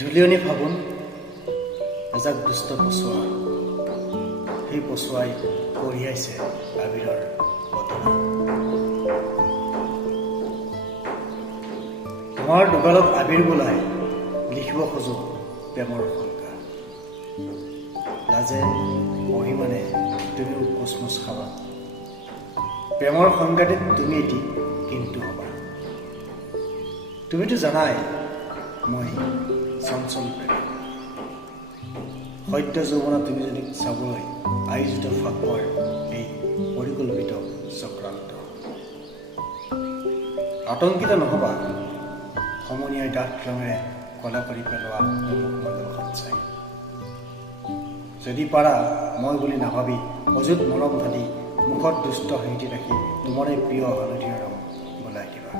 ধুলিয়নি ফাগুন এজাক দুষ্ট পচোৱা সেই পচোৱাই কঢ়িয়াইছে আবিৰৰ বতৰা। তোমাৰ দুগালত আবিৰ বোলাই লিখিব খোজো প্ৰেমৰ শংকা। লাজে অভিমানে তুমিও কোচমোচ খাবা, প্ৰেমৰ সংগাতিত তুমি এটি কিন্তু হবা। তুমিতো জানাই মই চঞ্চল প্ৰেম, সত্য যৌৱনা তুমি যদি চাবলৈ আয়োজিত ফাকুৱাৰ এই পৰিকল্পিত চক্ৰান্ত। আতংকিত নহবা সমনীয়াই ডাঠ ৰঙেৰে কলা কৰি পেলোৱা অমুক মদৰ্শন চাই। যদি পাৰা মই বুলি নাভাবি অযুত মৰম ঢালি মুখত দুষ্ট হাঁহিটি ৰাখি তোমাৰে প্ৰিয় হালধীয়া ৰং বোলাই দিবা।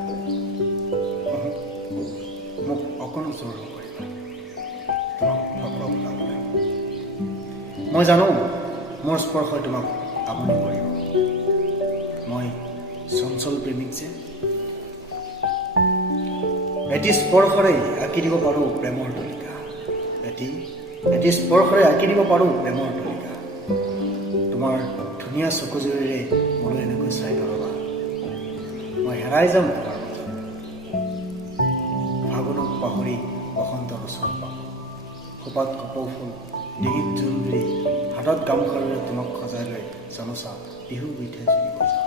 মোক অকণো জোৰ নকৰিবা তোমাক ফাকুৱা ওলাবলৈ। মই জানো মোৰ স্পৰ্শই তোমাক আমনি কৰিব। মই চঞ্চল প্ৰেমিক যে, এটি স্পৰ্শৰে আঁকি দিব পাৰোঁ প্ৰেমৰ তলিকা। এটি স্পৰ্শৰে আঁকি দিব পাৰোঁ প্ৰেমৰ তলিকা। তোমাৰ ধুনীয়া চকুজুৰিৰে মোলৈ এনেকৈ চাই নৰবা, মই হেৰাই যাম তোমাৰ মাজত। ফাগুনক পাহৰি বসন্তৰ ওচৰত পাম, খোপাত কপৌ ফুল, ডিঙিত জোনবিৰি, হাতত গামখাৰুৰে তোমাক সজাই লৈ চামোচা বিহু গীতে জুৰিব যাম।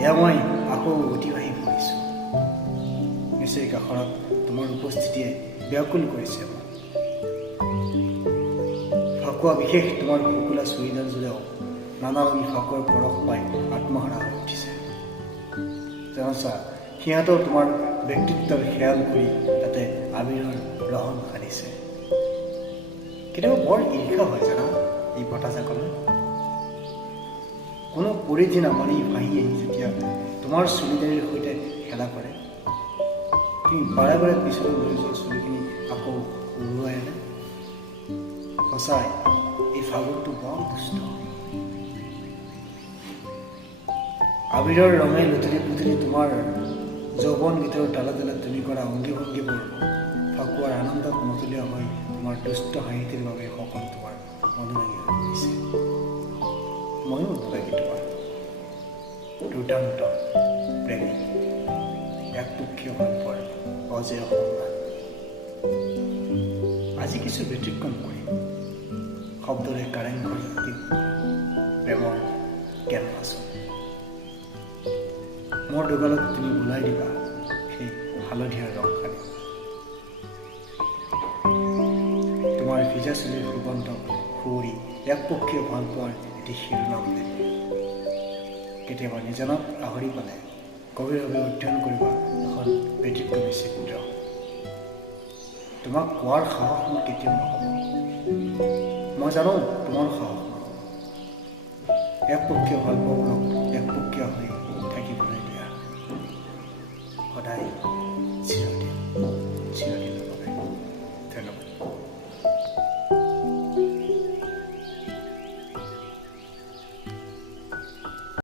এয়া মই আকৌ অতিবাহী ফুৰিছোঁ, নিচেই কাষৰত তোমাৰ উপস্থিতিয়ে ব্যাকুল কৰিছে মোক। ফাকুৱা বিশেষ তোমাৰ ফুকুলা চুৰিডাল জোৰেও নানা ৰঙী ফাকুৱাৰ পৰশ পাই আত্মহাৰা হৈ উঠিছে। জানোচা সিহঁতেও তোমাৰ ব্যক্তিত্বৰ খেয়াল কৰি তাতে আবিৰৰ ৰহণ সানিছে। কেতিয়াবা বৰ ঈৰ্ষা হয় জানা এই বতাহজাকলৈ। কোনো পৰিধি নামানি ভাহি আহি যেতিয়া তোমাৰ চুলিদাৰীৰ সৈতে খেলা কৰে, তুমি বাৰে বাৰে পিছলৈ লৈ যোৱা চুলিখিনি আকৌ উৰুৱাই আনে। সঁচাই এই ফাগুনটো বৰ দুষ্ট। আবিৰৰ ৰঙে লুতুৰি পুতুৰি তোমাৰ যৌৱন গীতৰ তালে তালে তুমি কৰা অংগী ভংগীবোৰ ফাকুৱাৰ আনন্দত মতলীয়া হৈ তোমাৰ দুষ্ট হাঁহিটিৰ বাবে সকলো তোমাৰ মনোৰাগী হৈ পৰিছে। ময়ো অনুৰাগী তোমাৰ দুৰ্দান্ত প্ৰেমিক, একপক্ষীয় ভালপোৱাৰ অজেয় সংগ্ৰাম। আজি কিছু ব্যতিক্ৰম কৰিম, শব্দৰে কাৰেংঘৰ পাতিম প্ৰেমৰ কেনভাছত। মোৰ দুগালত তুমি ওলাই দিবা সেই হালধীয়া ৰং সানি। তোমাৰ ভিজা চুলিৰ সুগন্ধ সুঁৱৰি একপক্ষীয় ভালপোৱাৰ এটি শিৰোনাম দিম। কেতিয়াবা নিজানত আহৰি পালে গভীৰভাৱে অধ্যয়ন কৰিবা এখন ব্যতিক্ৰমী চিত্ৰ। তোমাক কোৱাৰ সাহস মোৰ কেতিয়াও নহ'ব, মই জানো তোমাৰ সাহস নহ'ব। একপক্ষীয় ভালপোৱাবোৰক একপক্ষীয় হৈ থাকিবলৈ দিয়া, সদায়